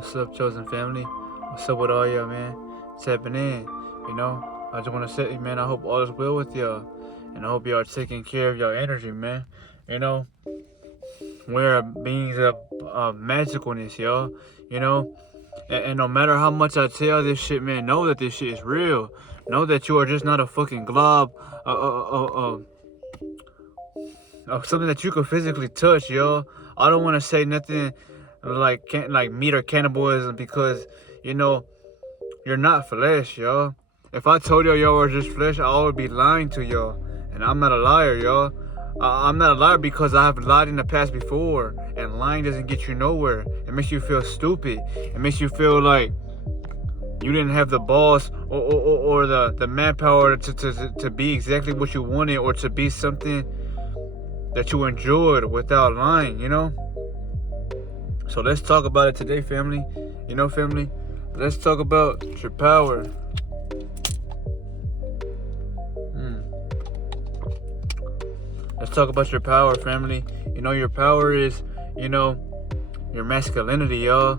What's up, chosen family? What's up with all y'all, man? Tapping in, I just want to say, man, I hope all is well with y'all. And I hope y'all are taking care of your energy, man. You know, we're beings of magicalness, y'all. And no matter how much I tell this shit, man, know that this shit is real. Know that you are just not a fucking glob of something that you could physically touch, y'all. I don't want to say nothing like meat or cannibalism because, you know, you're not flesh, y'all. If I told y'all were just flesh, I would be lying to y'all. And I'm not a liar, y'all. I'm not a liar because I have lied in the past before. And lying doesn't get you nowhere. It makes you feel stupid. It makes you feel like you didn't have the balls or the manpower to be exactly what you wanted or to be something that you enjoyed without lying, So let's talk about it today, family. Family, let's talk about your power. Let's talk about your power, family. Your power is, your masculinity, y'all.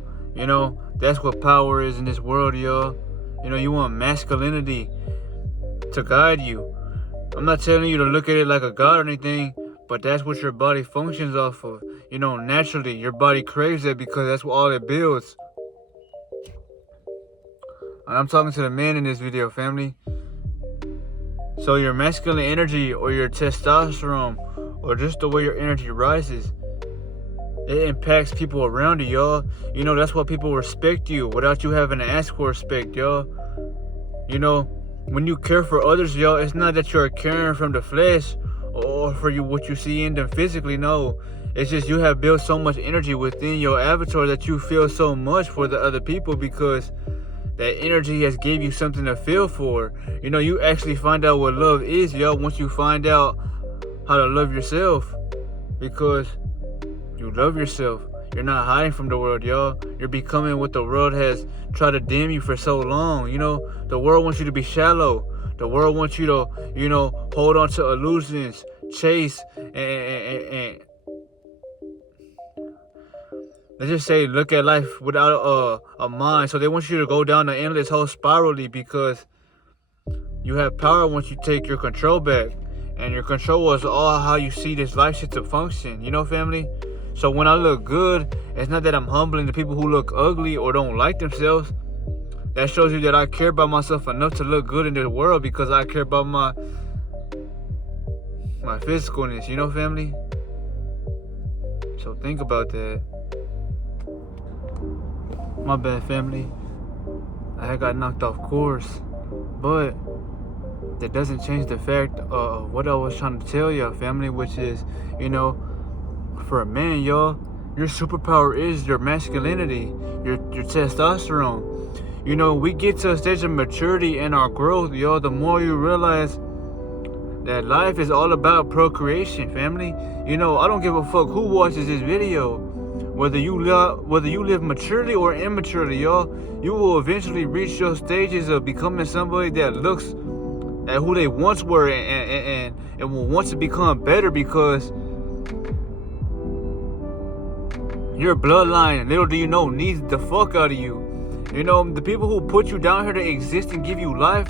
That's what power is in this world, y'all. You want masculinity to guide you. I'm not telling you to look at it like a god or anything, but that's what your body functions off of. Naturally, your body craves it because that's what all it builds. And I'm talking to the men in this video, family. So your masculine energy or your testosterone or just the way your energy rises, it impacts people around you, y'all. That's why people respect you without you having to ask for respect, y'all. When you care for others, y'all, it's not that you're caring from the flesh or for you what you see in them physically, no. It's just you have built so much energy within your avatar that you feel so much for the other people because that energy has gave you something to feel for. You actually find out what love is, y'all, once you find out how to love yourself. Because you love yourself. You're not hiding from the world, y'all. You're becoming what the world has tried to dim you for so long. The world wants you to be shallow. The world wants you to, hold on to illusions, chase, and let's just say look at life without a mind. So they want you to go down the endless hole spirally because you have power once you take your control back. And your control is all how you see this life shit to function, family? So when I look good, it's not that I'm humbling the people who look ugly or don't like themselves. That shows you that I care about myself enough to look good in the world because I care about my physicalness, family? So think about that. My bad, family. I had got knocked off course. But that doesn't change the fact of what I was trying to tell y'all, family, which is, for a man, y'all, your superpower is your masculinity, your testosterone. We get to a stage of maturity in our growth, y'all, the more you realize that life is all about procreation, family. I don't give a fuck who watches this video. Whether you live maturely or immaturely, y'all, you will eventually reach your stages of becoming somebody that looks at who they once were and will want to become better because your bloodline, little do you know, needs the fuck out of you. The people who put you down here to exist and give you life,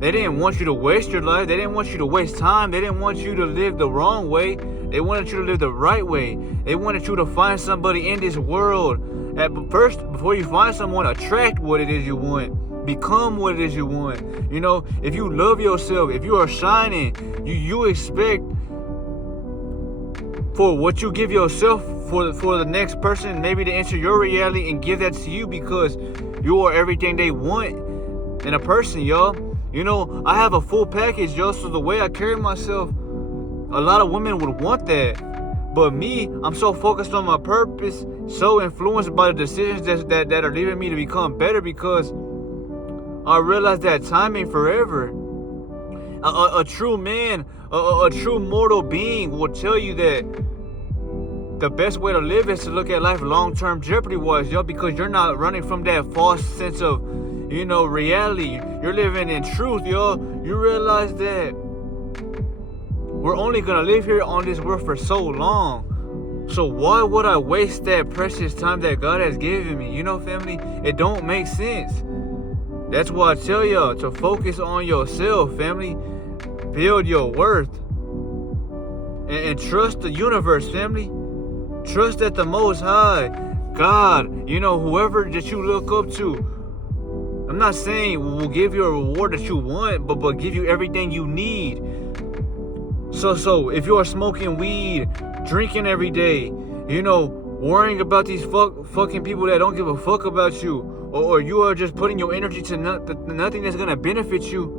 they didn't want you to waste your life. They didn't want you to waste time. They didn't want you to live the wrong way. They wanted you to live the right way. They wanted you to find somebody in this world. First, before you find someone, attract what it is you want. Become what it is you want. If you love yourself, if you are shining, you expect for what you give yourself for the next person, maybe to enter your reality and give that to you because you are everything they want in a person, y'all. I have a full package, y'all, so the way I carry myself, a lot of women would want that. But me, I'm so focused on my purpose, so influenced by the decisions that are leading me to become better because I realize that time ain't forever. A true man, a true mortal being will tell you that the best way to live is to look at life long-term jeopardy-wise, y'all, because you're not running from that false sense of, reality. You're living in truth, y'all. You realize that we're only gonna live here on this world for so long. So why would I waste that precious time that God has given me? You know, family, it don't make sense. That's why I tell y'all to focus on yourself, family. Build your worth. And trust the universe, family. Trust that the Most High, God, you know, whoever that you look up to, I'm not saying will give you a reward that you want, but give you everything you need. So if you are smoking weed, drinking every day, you know, worrying about these fucking people that don't give a fuck about you, or you are just putting your energy to nothing that's gonna benefit you,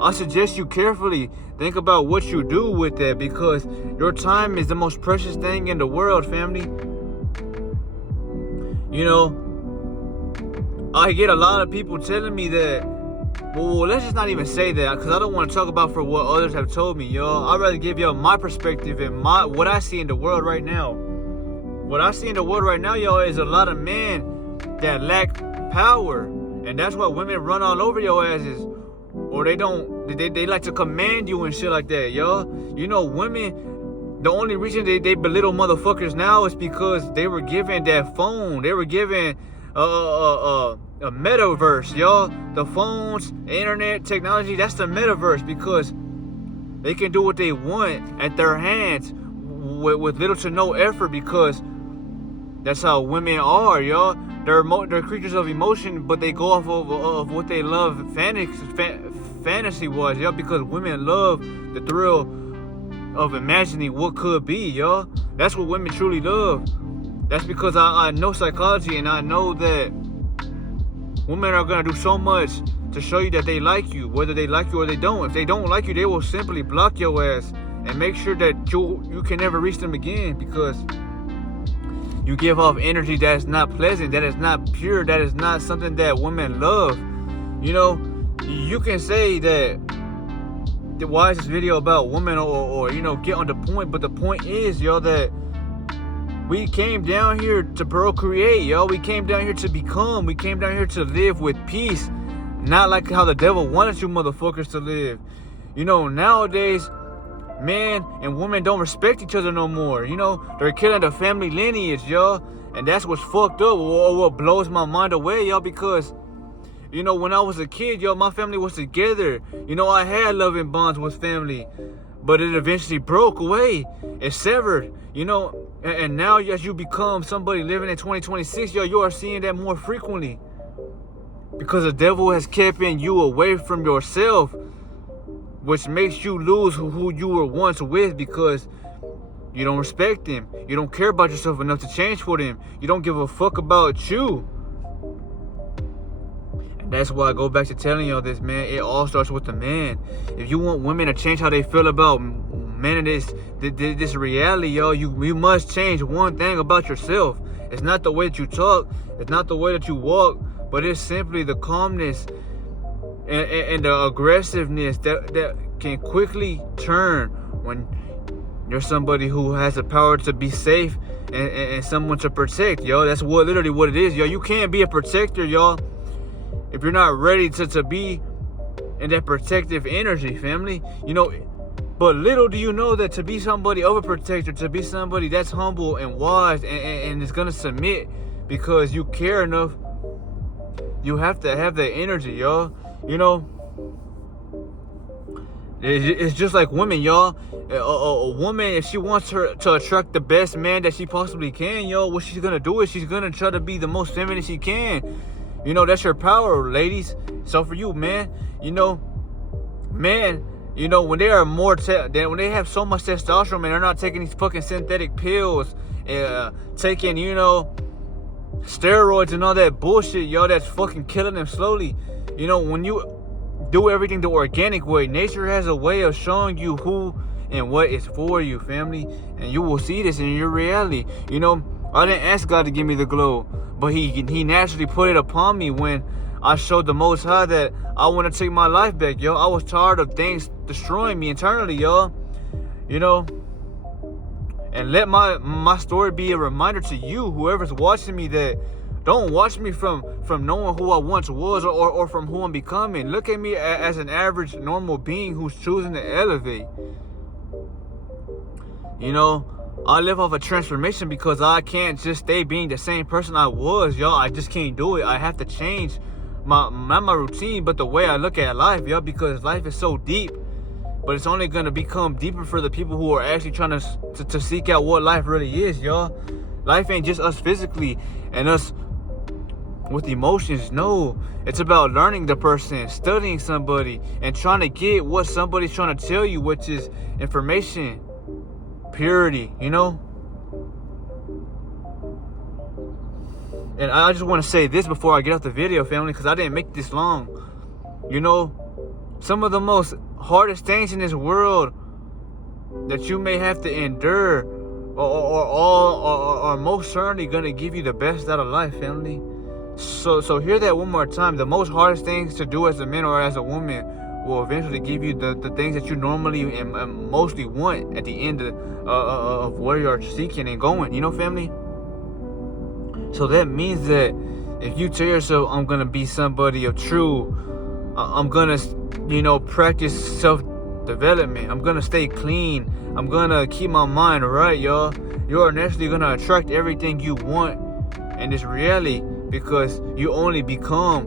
I suggest you carefully think about what you do with that, because your time is the most precious thing in the world, family. You know, I get a lot of people telling me that, well, let's just not even say that, because I don't want to talk about for what others have told me, y'all. I'd rather give y'all my perspective and what I see in the world right now. What I see in the world right now, y'all, is a lot of men that lack power, and that's why women run all over your asses. Or they like to command you and shit like that, y'all. You know, women, the only reason they belittle motherfuckers now is because they were given that phone. They were given a metaverse, y'all. The phones, internet, technology, that's the metaverse, because they can do what they want at their hands with little to no effort, because that's how women are, y'all. They're creatures of emotion, but they go off of what they love fantasy-wise, y'all, because women love the thrill of imagining what could be, y'all. That's what women truly love. That's because I know psychology, and I know that women are going to do so much to show you that they like you, whether they like you or they don't. If they don't like you, they will simply block your ass and make sure that you can never reach them again, because you give off energy that is not pleasant, that is not pure, that is not something that women love. You know, you can say that, why is this video about women, or you know, get on the point, but the point is, y'all, that we came down here to procreate, y'all. We came down here to become. We came down here to live with peace, not like how the devil wanted you motherfuckers to live. You know, nowadays, men and women don't respect each other no more. You know, they're killing the family lineage, y'all. And that's what's fucked up, or what blows my mind away, y'all, because, you know, when I was a kid, y'all, my family was together. You know, I had loving bonds with family, but it eventually broke away. It severed, you know. And now, as you become somebody living in 2026, y'all, you are seeing that more frequently, because the devil has kept you away from yourself, which makes you lose who you were once with, because you don't respect them. You don't care about yourself enough to change for them. You don't give a fuck about you. And that's why I go back to telling y'all this, man. It all starts with the man. If you want women to change how they feel about men in this reality, y'all, you must change one thing about yourself. It's not the way that you talk. It's not the way that you walk. But it's simply the calmness and the aggressiveness that can quickly turn when you're somebody who has the power to be safe and someone to protect, yo. That's literally what it is, yo. You can't be a protector, y'all, if you're not ready to be in that protective energy, family. You know, but little do you know that to be somebody of a protector, to be somebody that's humble and wise and is gonna submit because you care enough, you have to have that energy, y'all. You know, it's just like women, y'all. A woman, if she wants her to attract the best man that she possibly can, y'all, what she's gonna do is she's gonna try to be the most feminine she can. You know, that's your power, ladies. So for you, man, you know, man, you know, when they are more when they have so much testosterone, and they're not taking these fucking synthetic pills, taking, you know, steroids and all that bullshit, y'all, that's fucking killing them slowly. You know, when you do everything the organic way, nature has a way of showing you who and what is for you, family, and you will see this in your reality. You know, I didn't ask God to give me the glow, but he naturally put it upon me when I showed the Most High that I want to take my life back, yo. I was tired of things destroying me internally, y'all. You know, and let my story be a reminder to you, whoever's watching me, that don't watch me from knowing who I once was or from who I'm becoming. Look at me as an average, normal being who's choosing to elevate. You know, I live off a transformation because I can't just stay being the same person I was, y'all. I just can't do it. I have to change not my routine, but the way I look at life, y'all, because life is so deep. But it's only gonna become deeper for the people who are actually trying to seek out what life really is, y'all. Life ain't just us physically and us with emotions. No, it's about learning the person, studying somebody, and trying to get what somebody's trying to tell you, which is information, purity, you know. And I just want to say this before I get off the video, family, because I didn't make this long. You know, some of the most hardest things in this world that you may have to endure are most certainly going to give you the best out of life, family. So hear that one more time. The most hardest things to do as a man or as a woman will eventually give you the things that you normally and mostly want at the end of where you're seeking and going, you know, family. So that means that if you tell yourself, I'm going to be somebody of true, I'm going to, you know, practice self-development, I'm going to stay clean, I'm going to keep my mind right, y'all, you are naturally going to attract everything you want in this reality, because you only become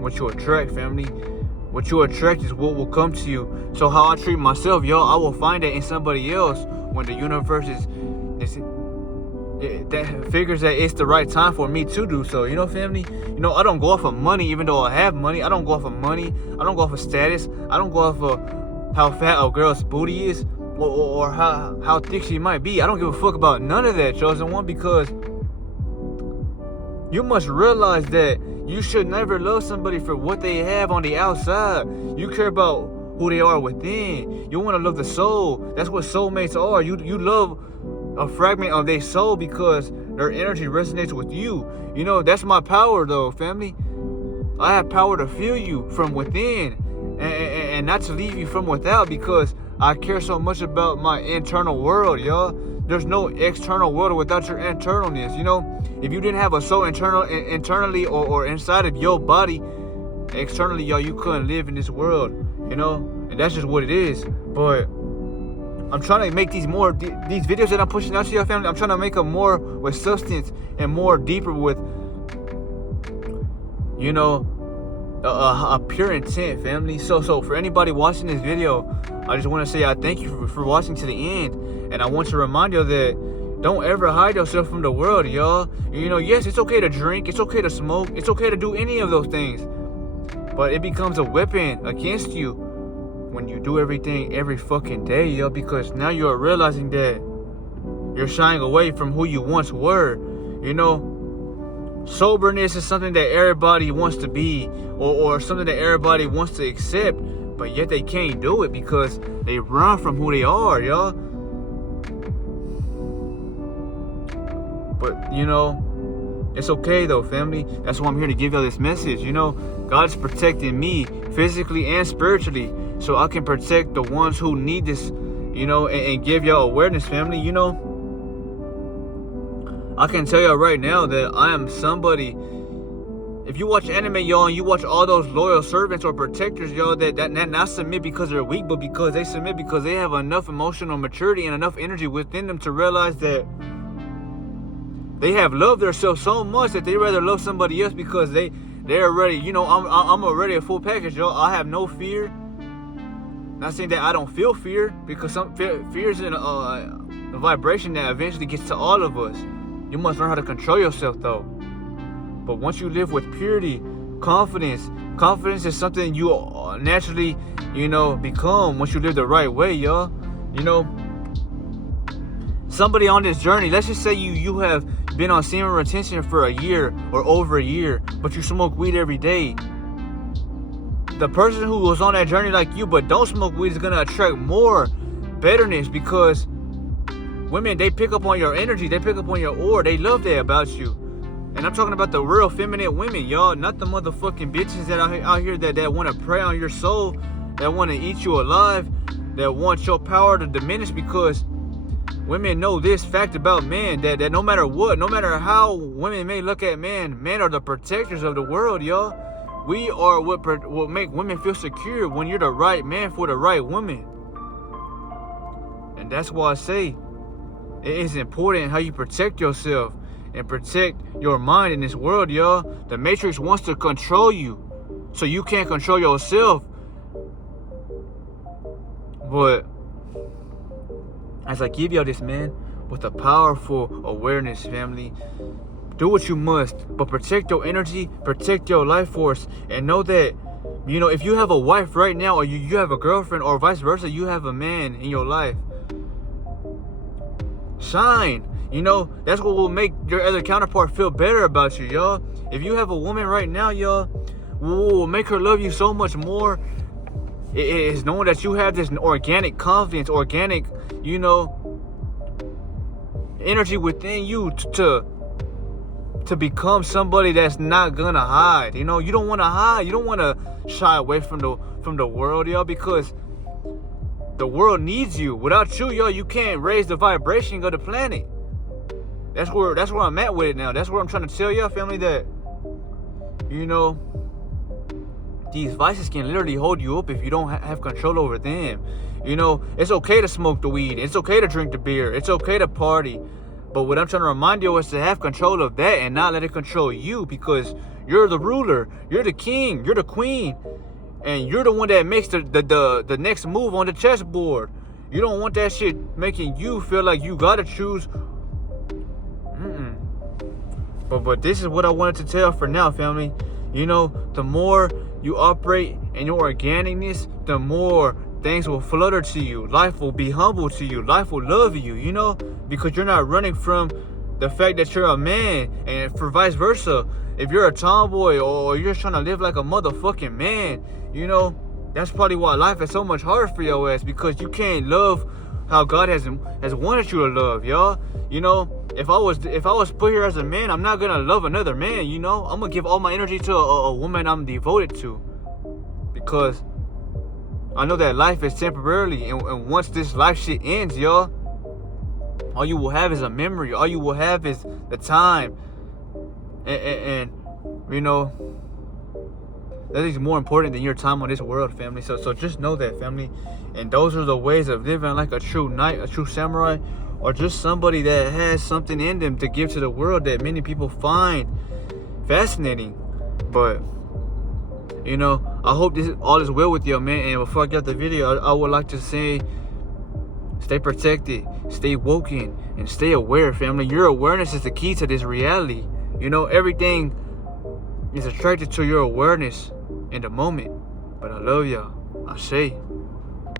what you attract, family. What you attract is what will come to you. So how I treat myself, y'all, I will find that in somebody else when the universe that figures that it's the right time for me to do so, you know, family. You know, I don't go off of money, even though I have money. I don't go off of money. I don't go off of status. I don't go off of how fat a girl's booty is or how thick she might be. I don't give a fuck about none of that, chosen one, because you must realize that you should never love somebody for what they have on the outside. You care about who they are within. You want to love the soul. That's what soulmates are. You love a fragment of their soul because their energy resonates with you. You know, that's my power, though, family. I have power to feel you from within and not to leave you from without, because I care so much about my internal world, y'all. There's no external world without your internalness, you know. If you didn't have a soul internally or inside of your body, externally, y'all, you couldn't live in this world, you know. And that's just what it is. But I'm trying to make these videos that I'm pushing out to your family. I'm trying to make them more with substance and more deeper with, you know, a pure intent, family. So for anybody watching this video, I just want to say I thank you for watching to the end. And I want to remind you that don't ever hide yourself from the world, y'all. You know, yes, it's okay to drink, it's okay to smoke, it's okay to do any of those things, but it becomes a weapon against you when you do everything every fucking day, yo, because now you're realizing that you're shying away from who you once were. You know, soberness is something that everybody wants to be, or something that everybody wants to accept, but yet they can't do it because they run from who they are, y'all. But, you know, it's okay though, family. That's why I'm here to give y'all this message. You know, God's protecting me physically and spiritually, so I can protect the ones who need this, you know, and give y'all awareness, family. You know, I can tell y'all right now that I am somebody. If you watch anime, y'all, and you watch all those loyal servants or protectors, y'all, that not submit because they're weak, but because they submit because they have enough emotional maturity and enough energy within them to realize that they have loved themselves so much that they rather love somebody else because they're already, you know, I'm already a full package, y'all. I have no fear. Not saying that I don't feel fear, because some fear is a vibration that eventually gets to all of us. You must learn how to control yourself, though. But once you live with purity, confidence is something you naturally, you know, become once you live the right way, y'all. You know, somebody on this journey, let's just say you have been on semen retention for a year or over a year, but you smoke weed every day. The person who was on that journey like you but don't smoke weed is going to attract more betterness, because women, they pick up on your energy, they pick up on your aura, they love that about you. And I'm talking about the real feminine women, y'all, not the motherfucking bitches that out here that want to prey on your soul, that want to eat you alive, that want your power to diminish, because women know this fact about men, that no matter what, no matter how women may look at men are the protectors of the world, y'all. We are what make women feel secure when you're the right man for the right woman. And that's why I say it is important how you protect yourself and protect your mind in this world, y'all. The Matrix wants to control you, so you can't control yourself. But as I give y'all this, man, with a powerful awareness, family, do what you must, but protect your energy, protect your life force, and know that, you know, if you have a wife right now, or you have a girlfriend, or vice versa, you have a man in your life, shine. You know, that's what will make your other counterpart feel better about you, y'all. If you have a woman right now, y'all, will make her love you so much more. It is knowing that you have this organic confidence, organic, you know, energy within you to become somebody that's not gonna hide. You know, you don't want to hide. You don't want to shy away from the world, y'all, because the world needs you. Without you, y'all, you can't raise the vibration of the planet. That's where I'm at with it now. That's where I'm trying to tell y'all, family, that, you know, these vices can literally hold you up if you don't have control over them. You know, it's okay to smoke the weed. It's okay to drink the beer. It's okay to party. But what I'm trying to remind you is to have control of that and not let it control you, because you're the ruler. You're the king. You're the queen. And you're the one that makes the next move on the chessboard. You don't want that shit making you feel like you gotta choose. But this is what I wanted to tell for now, family. You know, the more you operate in your organicness, the more things will flutter to you. Life will be humble to you. Life will love you, you know, because you're not running from the fact that you're a man. And for vice versa, if you're a tomboy or you're trying to live like a motherfucking man, you know, that's probably why life is so much harder for your ass, because you can't love how God has wanted you to love, y'all. You know, if I was put here as a man, I'm not gonna love another man, you know. I'm gonna give all my energy to a woman I'm devoted to, because I know that life is temporarily, and once this life shit ends, y'all, all you will have is a memory. All you will have is the time, and you know, that is more important than your time on this world, family. So just know that, family. And those are the ways of living like a true knight, a true samurai, or just somebody that has something in them to give to the world that many people find fascinating. But, you know, I hope all is well with you, man. And before I get the video, I would like to say, stay protected, stay woken, and stay aware, family. Your awareness is the key to this reality. You know, everything is attracted to your awareness in the moment. But I love y'all. I say.